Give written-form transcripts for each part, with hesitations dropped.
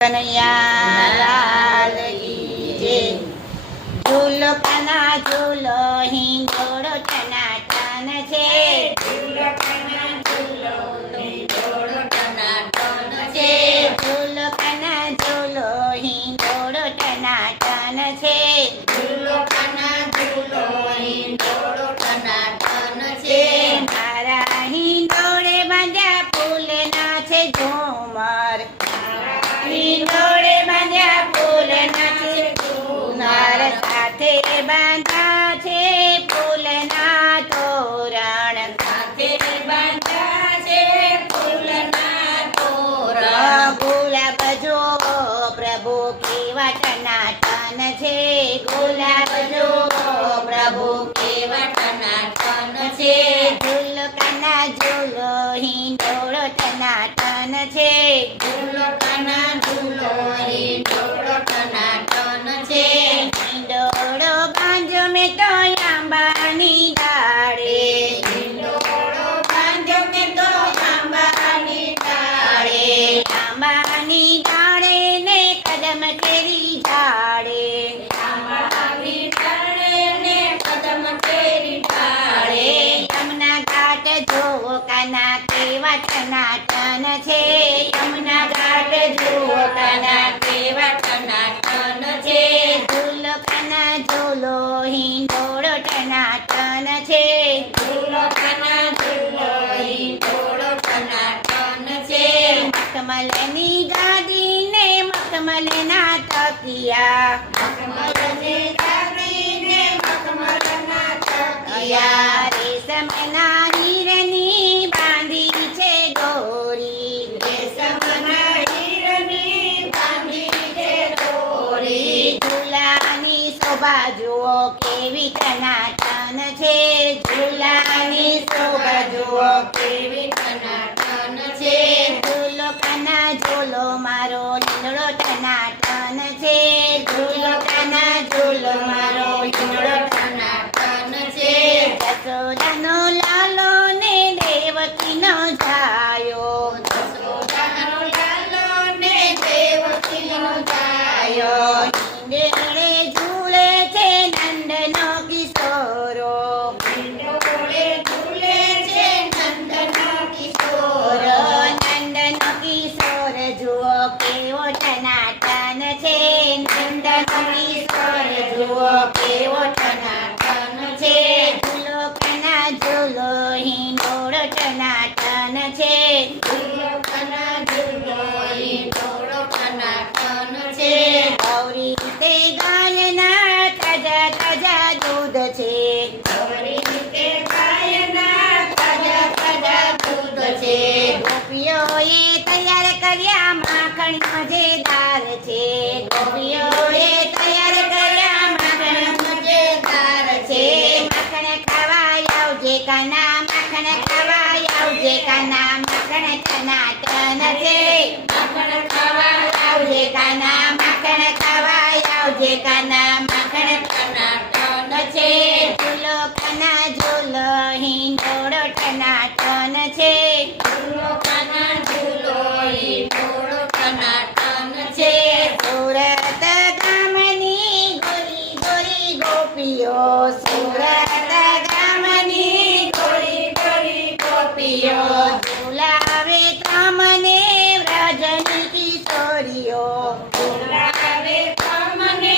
કનૈયા લાલ કી જય। ઝૂલો કાના ઝૂલો હિંડોળો ટનાટન છે। ઝૂલો કાના ઝૂલો હિંડોળો ટનાટન છે। ઝૂલો કાના ઝૂલો હિંડોળો ટનાટન છે। ઝૂલો કાના ઝૂલો હિંડોળો ટનાટન છે। મારા હિંડોળે બાંધ્યા ફૂલના છે ઝુમર। હિંડોળે બાંધ્યા ફૂલના છે ઝુમર। સાથે બાંધ્યા છે ફૂલના તોરણ। સાથે બાંધ્યા છે ફૂલના તોરણ। ગુલાબ જો પ્રભુ કેવા ટનાટન છે। ગુલાબ જો પ્રભુ કેવા ટનાટન છે। ઝૂલો કાના ઝૂલો હિંડોળો ટનાટન છે। ઝૂલો કાના ઝૂલો હિંડોળો ટનાટન છે। હિંડોળો બાંધ્યો મેં તો આંબાની ડાળે। હિંડોળો બાંધ્યો મેં તો આંબાની ડાળે। આંબાની ડાળે ને કદમ કેરી ઝાડે। આંબાની ડાળે ને કદમ કેરી ઝાડે। યમુના ઘાટ જોવો કાના કેવા ટનાટન છે। યમુના ઘાટ જોવો કાના કેવા ટનાટન છે। ઝૂલો કાના ઝૂલો હિંડોળો ટનાટન છે। ઝૂલો કાના ઝૂલો હિંડોળો ટનાટન છે। મખમલની ગાદી ને મખમલના તકિયા। મખમલની ગાદી ને મખમલના તકિયા। રેશમના હીરની બાંધી છે દોરી। રેશમના હીરની બાંધી છે દોરી। ઝૂલાની શોભા જુઓ કેવી ટનાટન છે। ઝૂલાની શોભા જુઓ કેવી ટનાટન છે। ઝૂલો કાના ઝૂલો મારો હિંડોળો ટનાટન છે। ઝૂલો કાના ઝૂલો મારો હિંડોળો ટનાટન છે। યશોદાનો લાલો ને દેવકીનો જાયો। યશોદાનો લાલો ને દેવકીનો જાયો। હિંડોળે ઝૂલે છે નંદનો કિશોરો। હિંડોળે ઝૂલે છે નંદનો કિશોરો। નંદનો કિશોર જુઓ કેવો ટનાટન છે। નંદનો કિશોર જુઓ કેવો ટનાટન છે। ઝૂલો કાના ઝૂલો હિંડોળો ટનાટન છે। ઝૂલો કાના ઝૂલો હિંડોળો ટનાટન છે। ગૌરી તે ગાયના તાજા તાજા દૂધ છે। ગૌરી તે ગાયના તાજા તાજા દૂધ છે। ગોપીઓએ તૈયાર કર્યા માખણ મજેદાર છે। ગોપીઓએ તૈયાર કર્યા માખણ મજેદાર છે। માખણ ખાવા આવજે કાના માખણ ખાવા આવજે કાના માખણ ટનાટન છે। માખણ ખાવા આવજે કાના માખણ ખાવા આવજે કાના માખણ ટનાટન છે। ઝૂલો કાના ઝૂલો હિંડોળો ટનાટન છે। ઝૂલો કાના ઝૂલો હિંડોળો ટનાટન છે। સુરત ગામની ગોરી ગોરી ગોપીઓ। સુરત ગામની ગોરી ગોરી ગોપીઓ। ઝુલાવે તમને વ્રજની કિશોરીઓ। ઝુલાવે તમને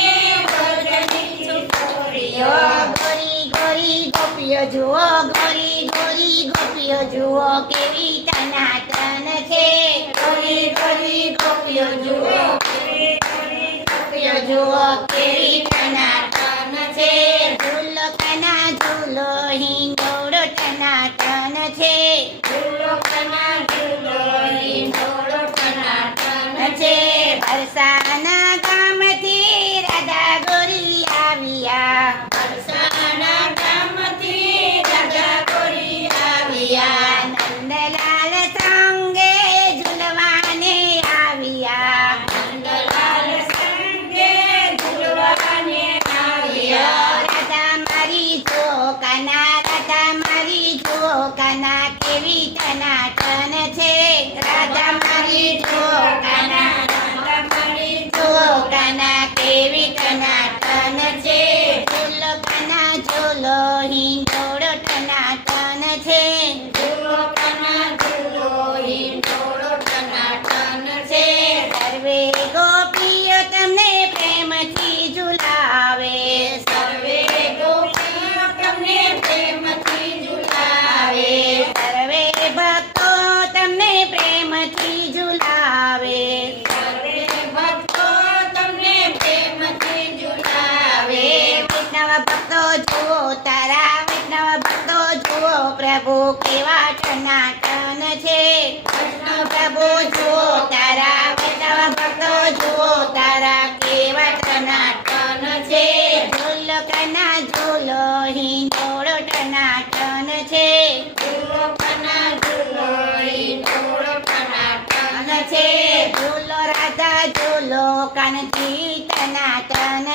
વ્રજની કિશોરીઓ। ગોરી ગોરી ગોપીઓ જુઓ ગોરી ગોરી ગોપીઓ જુઓ કેવી ટનાટન છે। ગોરી ગોરી ગોપીઓ જુઓ કેવી ગોરી ગોપીઓ જુઓ કેવી ટનાટન છે। ઝૂલો કાના ઝૂલો હિંડોળો ટનાટન છે। ઝૂલો કાના ઝૂલો હિંડોળો ટનાટન છે। વરસાના ગામથી રાધા ગોરી આવ્યા। વરસાના ગામથી રાધા ગોરી આવ્યા। નંદલાલ સંગે ઝૂલવાને આવ્યા। નંદલાલ સંગે ઝૂલવાને આવ્યા। રાધા મારી જો કાના રાધા મારી જો કાના કેવી ટનાટન છે। રાધા મારી જો કાના રાધા સર્વે ગોપીઓ તમને પ્રેમથી ઝુલાવે સર્વે ગોપીઓ તમને પ્રેમથી ઝુલાવે સર્વે ભક્તો તમને પ્રેમથી ઝુલાવે સર્વે ભક્તો તમને પ્રેમથી ઝુલાવે વૈષ્ણવ ભક્તો જુઓ તારા વૈષ્ણવ ભક્તો જુઓ પ્રભુ કેવા ટનાટન છે કૃષ્ણ પ્રભુ જુઓ તારા વૈષ્ણવ ભક્તો જુઓ તારા કેવા ટનાટન છે ઝુલકના ઝૂલો હિંડોળો ટનાટન છે ઝુલકના ઝુલો હિંડોળો ટનાટન છે ઝૂલો રાધા ઝૂલો કાનજી ટનાટન